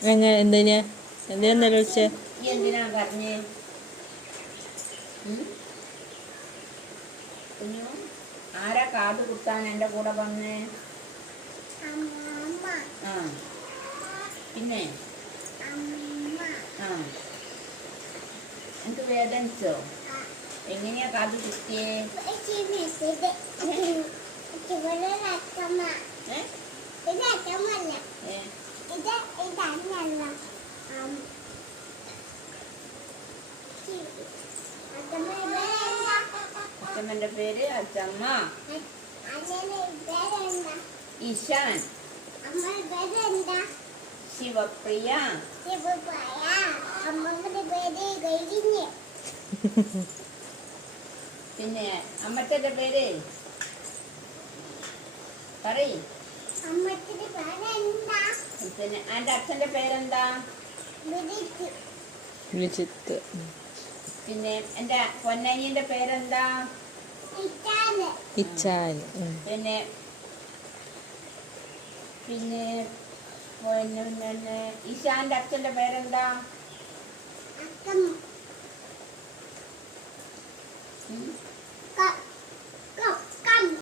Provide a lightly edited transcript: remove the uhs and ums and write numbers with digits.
എങ്ങനെ എന്തിനാ വിളിച്ചേ? ഈ എന്തിനാ കരഞ്ഞേ? കുഞ്ഞു ആരാ കാത് കുത്താൻ എൻ്റെ കൂടെ വന്നേ? ആ പിന്നെ ആ എനിക്ക് വേദനിച്ചോ? എങ്ങനെയാ കാത് കുത്തിയേ? അച്ഛമ്മൻ്റെ പേര് അച്ഛമ്മ ഇഷാൻ ശിവപ്രിയ പിന്നെ അമ്മച്ചൻ്റെ പേര് പറയ്. പിന്നെ എൻ്റെ അച്ഛൻ്റെ പേരെന്താ? വിളിച്ചിട്ട്. പിന്നെ എൻ്റെ പൊന്നനിയൻ്റെ പേരെന്താ? ഇച്ചാൻ. പിന്നെ പിന്നെ പിന്നെ ഇഷാന്റെ അച്ഛൻ്റെ പേരെന്താ?